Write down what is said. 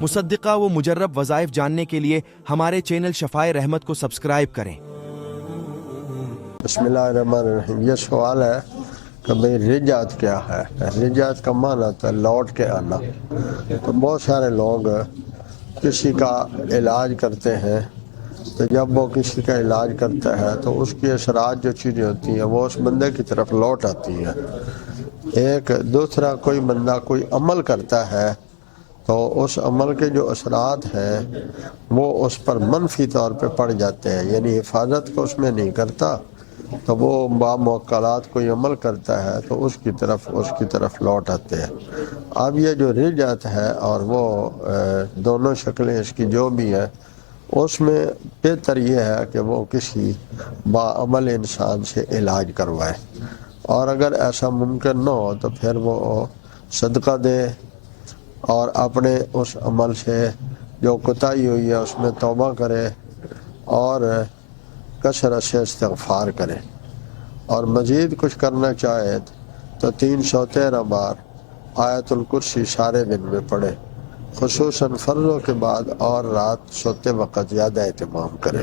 مصدقہ و مجرب وظائف جاننے کے لیے ہمارے چینل شفائے رحمت کو سبسکرائب کریں۔ بسم اللہ الرحمن الرحیم۔ یہ سوال ہے کہ بھئی رجعت کیا ہے؟ رجعت کا معنی ہوتا ہے لوٹ کے آنا۔ تو بہت سارے لوگ کسی کا علاج کرتے ہیں، تو جب وہ کسی کا علاج کرتا ہے تو اس کی اثرات جو چیزیں ہوتی ہیں وہ اس بندے کی طرف لوٹ آتی ہیں۔ ایک دوسرا کوئی بندہ کوئی عمل کرتا ہے تو اس عمل کے جو اثرات ہیں وہ اس پر منفی طور پہ پڑ جاتے ہیں، یعنی حفاظت کو اس میں نہیں کرتا، تو وہ باموکلات کوئی عمل کرتا ہے تو اس کی طرف لوٹ آتے ہیں۔ اب یہ جو رجعت ہے اور وہ دونوں شکلیں اس کی جو بھی ہیں، اس میں بہتر یہ ہے کہ وہ کسی باعمل انسان سے علاج کروائے، اور اگر ایسا ممکن نہ ہو تو پھر وہ صدقہ دے اور اپنے اس عمل سے جو کوتاہی ہوئی ہے اس میں توبہ کرے اور کثرت سے استغفار کرے، اور مزید کچھ کرنا چاہے تو 313 بار آیت الکرسی سارے دن میں پڑھے، خصوصاً فرضوں کے بعد، اور رات سوتے وقت زیادہ اہتمام کرے۔